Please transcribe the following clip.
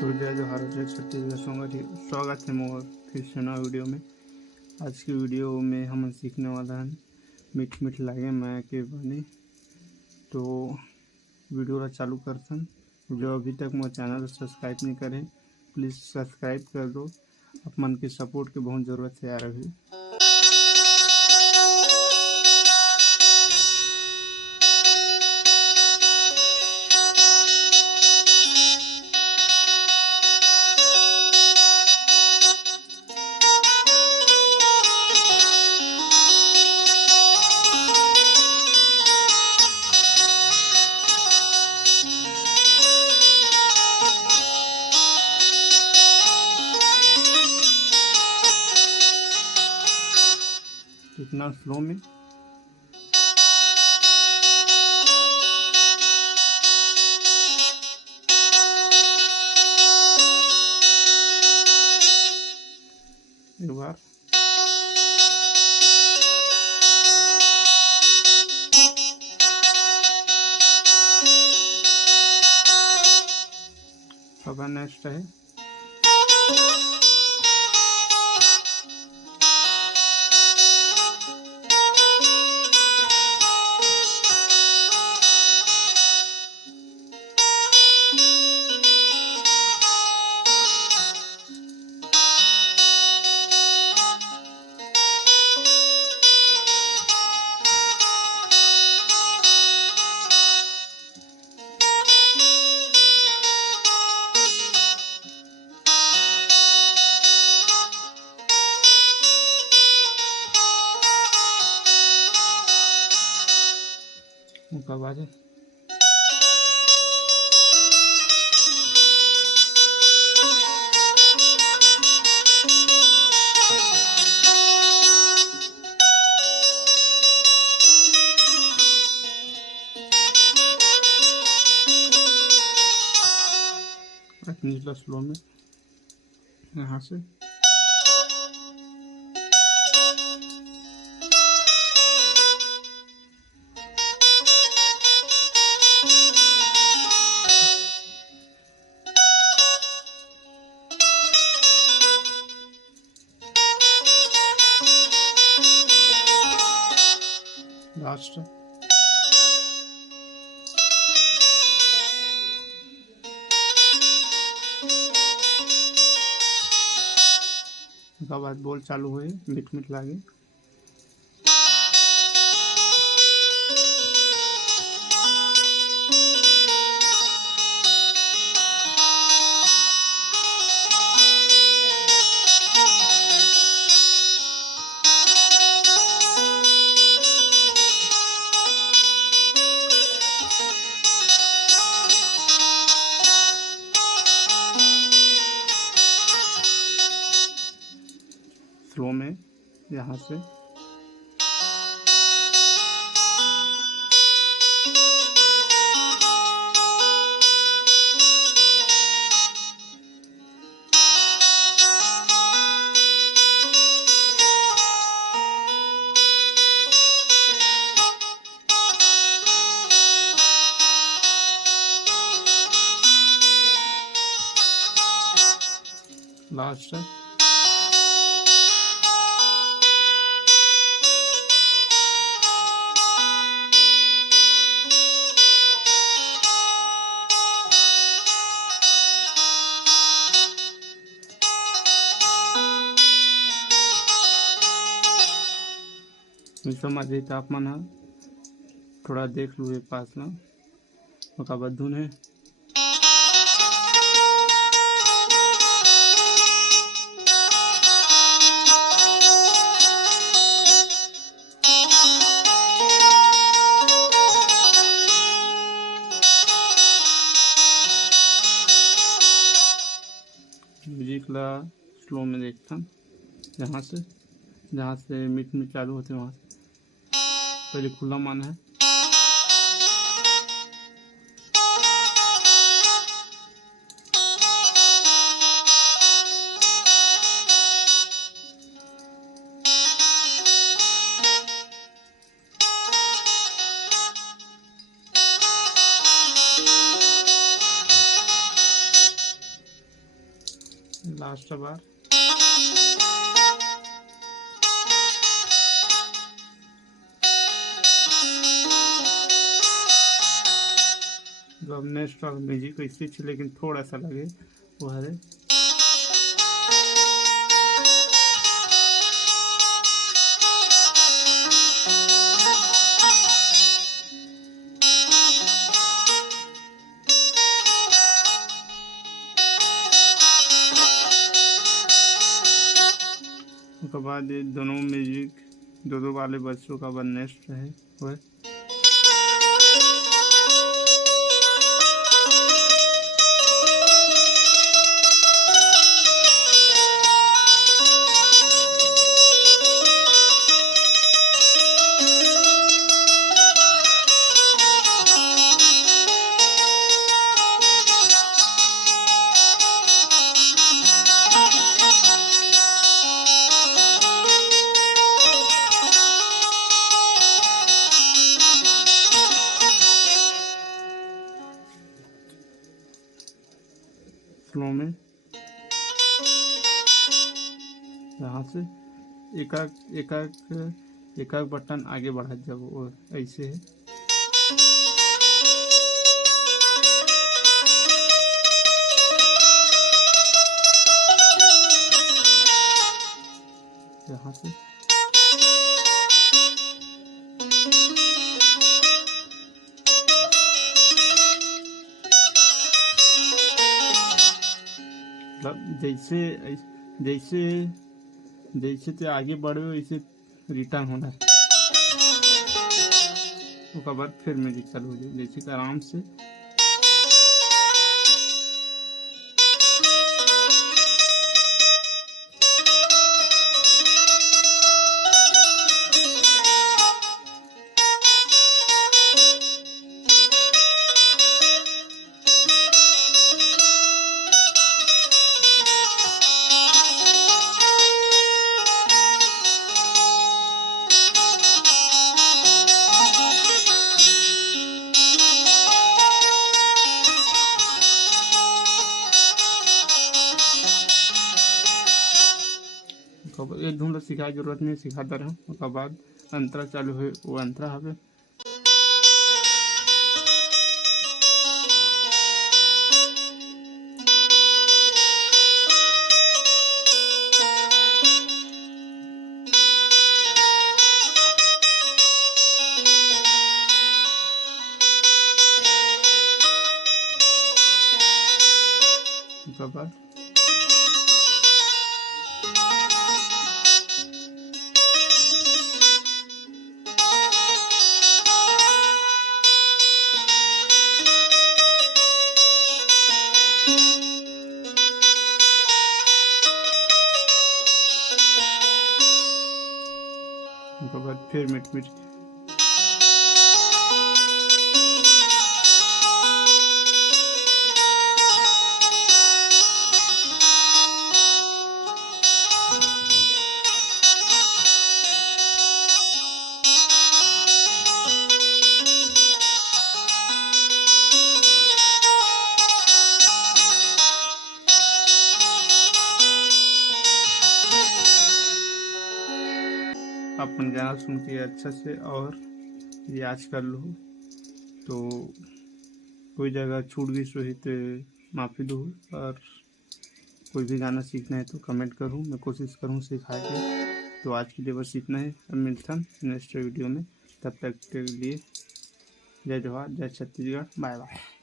तो जय जोहार जय छत्तीसगढ़ स्वागत है मोर फिर से नया वीडियो में। आज की वीडियो में हम सीखने वाला हैं मीठ मीठ लागे मैं के बने। तो वीडियो ला चालू करथन। जो अभी तक मोर चैनल सब्सक्राइब नहीं करे प्लीज़ सब्सक्राइब कर दो। आप मन के सपोर्ट की बहुत ज़रूरत है यार। अभी इतना स्लो में एक बार अब नेक्स्ट है उनका बाजे निचला स्लो में यहाँ से लास्ट बाद बोल चालू हुए मीठ मीठ लागे। स्लो में यहाँ से लास्ट समझ तापमान है थोड़ा देख लू पास में बाद धुन है म्यूजिक ला स्लो में देखता जहाँ से मीट मीट चालू होते वहाँ से पहले खुला मन है लास्ट बार। जो अब नेक्स्ट वाला म्यूजिक ऐसे ही लेकिन थोड़ा सा लगे वो है। उसके बाद ये दोनों म्यूजिक दो वाले बच्चों का बाद नेक्स्ट है वह। स्लो में यहाँ से एक बटन आगे बढ़ा जब वो ऐसे है। यहाँ से मतलब जैसे तो आगे बढ़े वैसे रिटर्न होना है। उसके बाद फिर म्यूजिक चालू हो जाए जैसे कि आराम से। एक धुन सिखाए जरूरत नहीं, सिखाता रहा। उसके बाद अंतरा चालू हुए वो अंतरा हवे। उसके बाद फिर मिट अपन गाना सुन के अच्छा से और रियाज कर लो। तो कोई जगह छूट गई सही तो माफ़ी दो, और कोई भी गाना सीखना है तो कमेंट करूँ, मैं कोशिश करूँ सिखाए के। तो आज के लिए बस इतना है, अब मिलता हूँ नेक्स्ट वीडियो में। तब तक के लिए जय जवाहर, जय छत्तीसगढ़, बाय बाय।